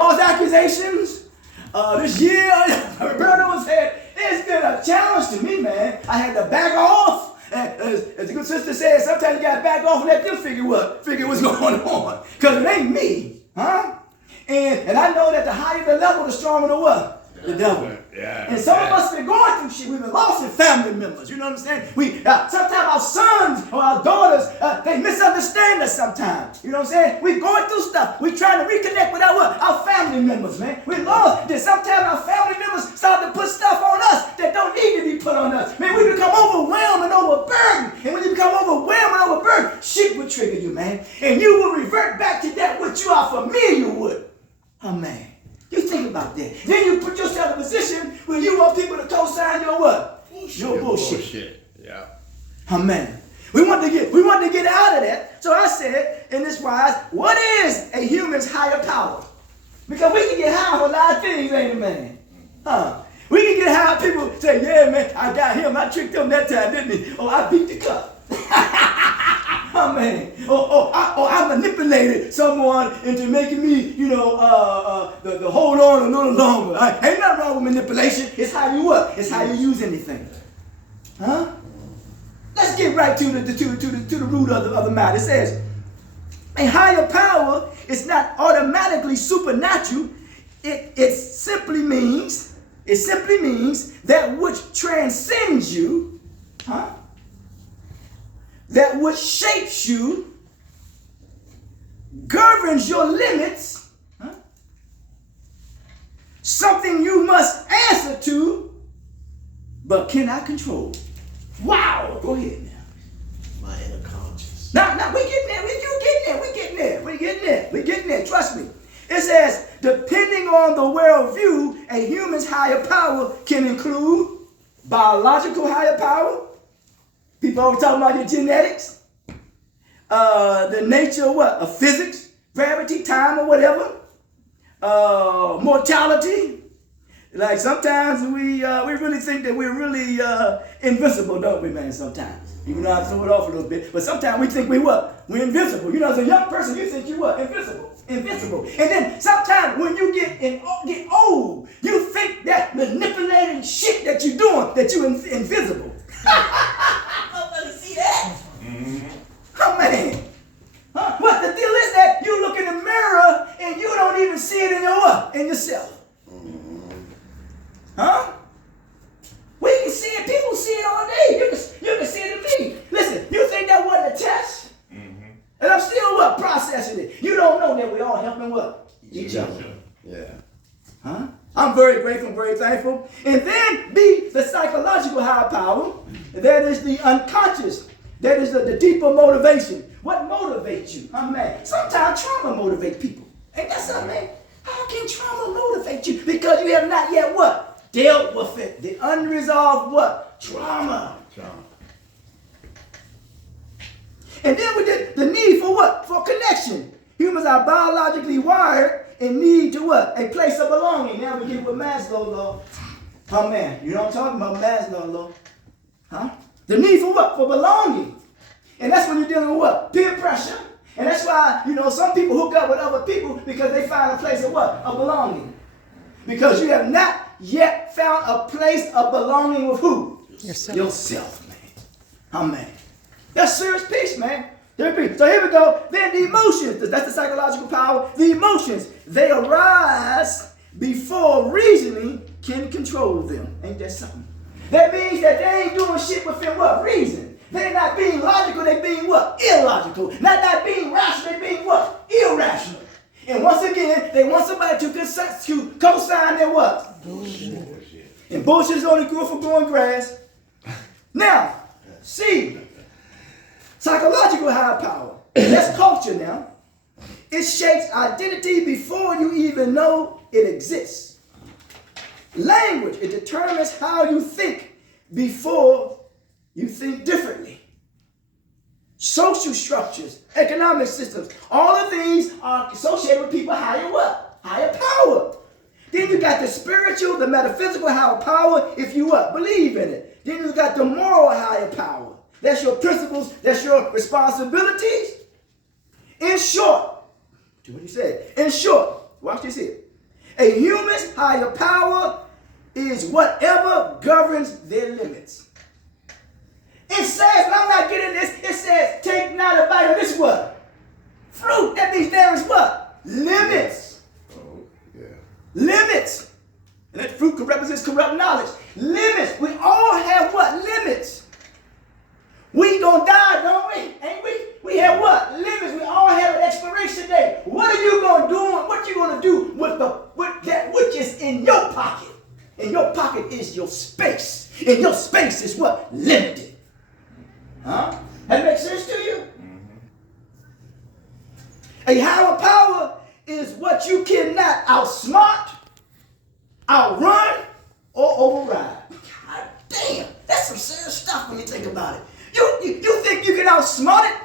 Those accusations this year, Roberto said, it's been a challenge to me, man. I had to back off. As the good sister said, sometimes you got to back off and let them figure what's going on. Because it ain't me, huh? And I know that the higher the level, the stronger the what? The devil. Yeah. And some of us been going through shit. We've been lost in family members. You know what I'm saying? Sometimes our sons or our daughters, they misunderstand us sometimes. You know what I'm saying? We're going through stuff. We're trying to reconnect with our family members, man. We're lost. Then sometimes our family members start to put stuff on us that don't need to be put on us. Man, we become overwhelmed and overburdened. And when you become overwhelmed and overburdened, shit will trigger you, man. And you will revert back to that which you are familiar with. Oh, man. You think about that. Then you put yourself in a position where you want people to co-sign your what? Your bullshit. Yeah. Amen. We want to get out of that. So I said in this wise, what is a human's higher power? Because we can get high on a lot of things, ain't it, man? We can get high. People say, yeah, man, I got him. I tricked him that time, didn't he? Oh, I beat the cup. Oh, man. I manipulated someone into making me, the hold on a little longer. Ain't nothing wrong with manipulation. It's how you what? It's how you use anything. Huh? Let's get right to the root of the matter. It says, a higher power is not automatically supernatural. It simply means that which transcends you, huh? That which shapes you, governs your limits, huh? Something you must answer to, but cannot control. Wow, go ahead now. My inner conscious. Now we getting there, trust me. It says, depending on the worldview, a human's higher power can include biological higher power. People always talking about your genetics, the nature of what? Of physics, gravity, time, or whatever, mortality. Like sometimes we really think that we're really invincible, don't we, man? Sometimes. Even though I throw it off a little bit. But sometimes we think we what? We're invincible. You know, as a young person, you think you what? Invincible. And then sometimes when you get old, you think that manipulating shit that you're doing, that you're invisible. I'm gonna see that. Oh, man. Huh? What the deal is that you look in the mirror and you don't even see it in your what? In yourself. Huh? We can see it. People see it all day. You can see it in me. Listen, you think that wasn't a test? And I'm still what? Processing it. You don't know that we all helping what? Each other. Yeah. Huh? I'm very grateful, very thankful. And then B, the psychological higher power. That is the unconscious. That is the deeper motivation. What motivates you? Man, sometimes trauma motivates people. Ain't that something, man? How can trauma motivate you? Because you have not yet what? Dealt with it. The unresolved what? Trauma. And then we did the need for what? For connection. Humans are biologically wired and need to what? A place of belonging. Now we get with Maslow's law. Oh man, you know what I'm talking about, Maslow's law. Huh? The need for what? For belonging. And that's when you're dealing with what? Peer pressure. And that's why, some people hook up with other people because they find a place of what? Of belonging. Because you have not yet found a place of belonging with who? Yourself, man. Oh, man. That's serious peace, man. So here we go. Then the emotions, that's the psychological power. The emotions, they arise before reasoning can control them. Ain't that something? That means that they ain't doing shit within what? Reason. They're not being logical, they being what? Illogical. Not being rational, they being what? Irrational. And once again, they want somebody to co-sign their what? Bullshit. And bullshit is only good for growing grass. Now, see, psychological higher power. That's culture now. It shapes identity before you even know it exists. Language, it determines how you think before you think differently. Social structures, economic systems, all of these are associated with people higher what? Higher power. Then you got the spiritual, the metaphysical higher power if you what? Believe in it. Then you got the moral higher power. That's your principles, that's your responsibilities. In short, do what he said. In short, watch this here. A human's higher power is whatever governs their limits. It says, and I'm not getting this, it says, take not a bite of this what? Fruit. That means there is what? Limits. Oh, yeah. Limits. And that fruit represents corrupt knowledge. Limits. We all have what? Limits. We gonna die, don't we? Ain't we? We have what? Limits. We all have an expiration date. What are you gonna do? What you gonna do with that which is in your pocket? And your pocket is your space. And your space is what? Limited. Huh? That makes sense to you? A higher power is what you cannot outsmart, outrun, or override. God damn, that's some serious stuff when you think about it. You think you can outsmart it?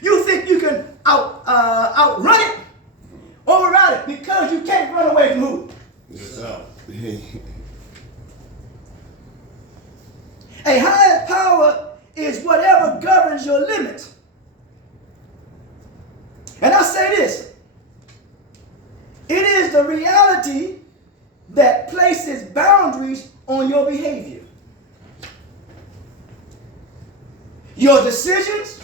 You think you can outrun it, override it, because you can't run away from who? Yourself. A higher power is whatever governs your limits. And I say this, it is the reality that places boundaries on your behavior. Your decisions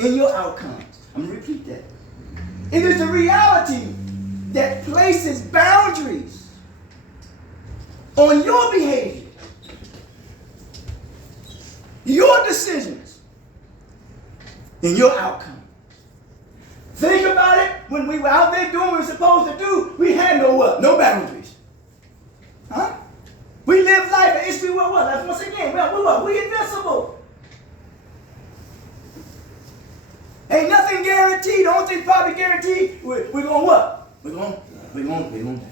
and your outcomes. I'm going to repeat that. It is the reality that places boundaries on your behavior, your decisions, and your outcome. Think about it. When we were out there doing what we were supposed to do, we had no what? No boundaries. Huh? We live life as if we were what? Like, once again, we invincible. Ain't nothing guaranteed. The only thing probably guaranteed, we're going to what? We're going to die.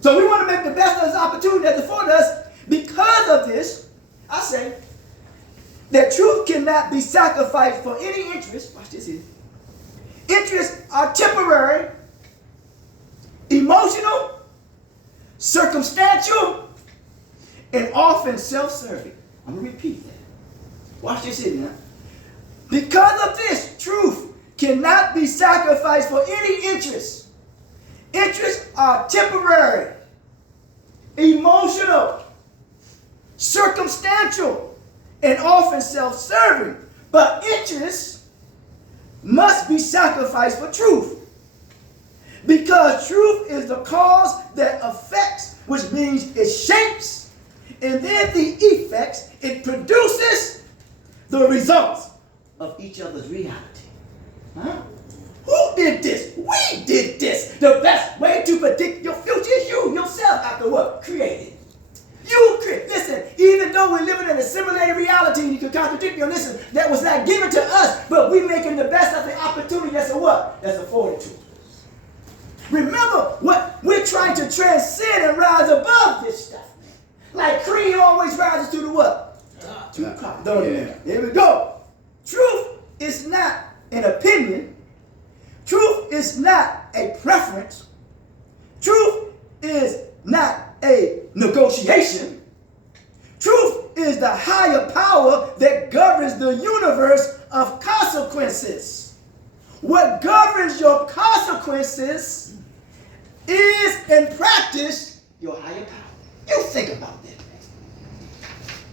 So we want to make the best of this opportunity that's afforded us. Because of this, I say, that truth cannot be sacrificed for any interest. Watch this here. Interests are temporary, emotional, circumstantial, and often self-serving. I'm going to repeat that. Watch this here now. Because of this, truth cannot be sacrificed for any interest. Interests are temporary, emotional, circumstantial, and often self-serving. But interests must be sacrificed for truth. Because truth is the cause that affects, which means it shapes, and then the effects, it produces the results of each other's reality. Huh? Who did this? We did this. The best way to predict your future is you yourself after what? Created. You create. Listen, even though we're living in a simulated reality, and you can contradict me on this, that was not given to us, but we're making the best of the opportunity that's a what? That's afforded to us. Remember, what we're trying to transcend and rise above this stuff. Like cream always rises to the what? To the top. Don't you? There we go. Truth is not an opinion. Truth is not a preference. Truth is not a negotiation. Truth is the higher power that governs the universe of consequences. What governs your consequences is, in practice, your higher power. You think about that.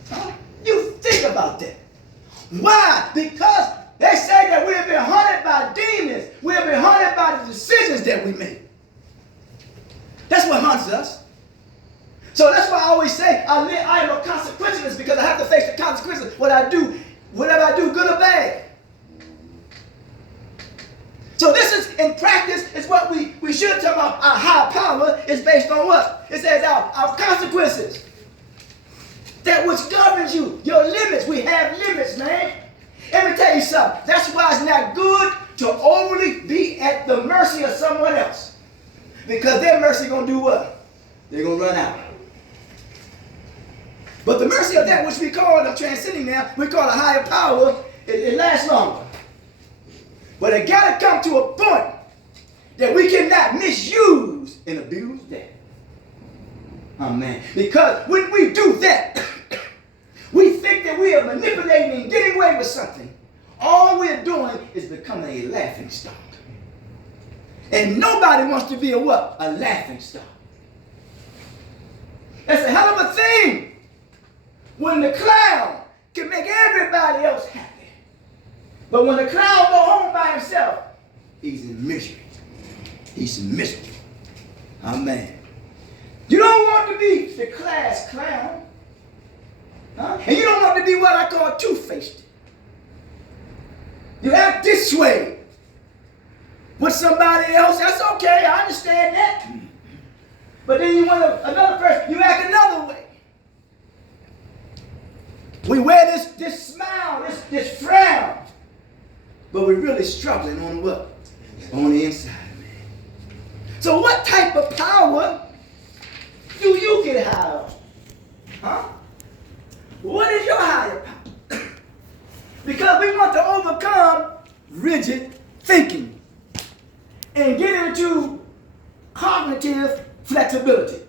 Huh? You think about that. Why? Because they say that we have been haunted by demons. We have been haunted by the decisions that we make. That's what haunts us. So that's why I always say I am a consequentialist, because I have to face the consequences. What I do, whatever I do, good or bad. So this is, in practice, is what we should talk about. Our high power is based on what? It says our consequences. That which governs you, your limits. We have limits, man. Let me tell you something. That's why it's not good to overly be at the mercy of someone else. Because their mercy going to do what? They're going to run out. But the mercy of that which we call the transcending now, we call a higher power, it lasts longer. But it got to come to a point that we cannot misuse and abuse that. Amen. Because when we do that, we think that we are manipulating and getting away with something. All we're doing is becoming a laughing stock. And nobody wants to be a what? A laughing stock. That's a hell of a thing when the clown can make everybody else happy. But when the clown go home by himself, he's in misery. He's in misery. Amen. You don't want to be the class clown. Huh? And you don't want to be what I call two-faced. You act this way with somebody else, that's okay, I understand that. But then you want another person, you act another way. We wear this smile, this frown, but we're really struggling on what? On the inside, man. So what type of power do you get high on? Huh? What is your higher power? Because we want to overcome rigid thinking and get into cognitive flexibility.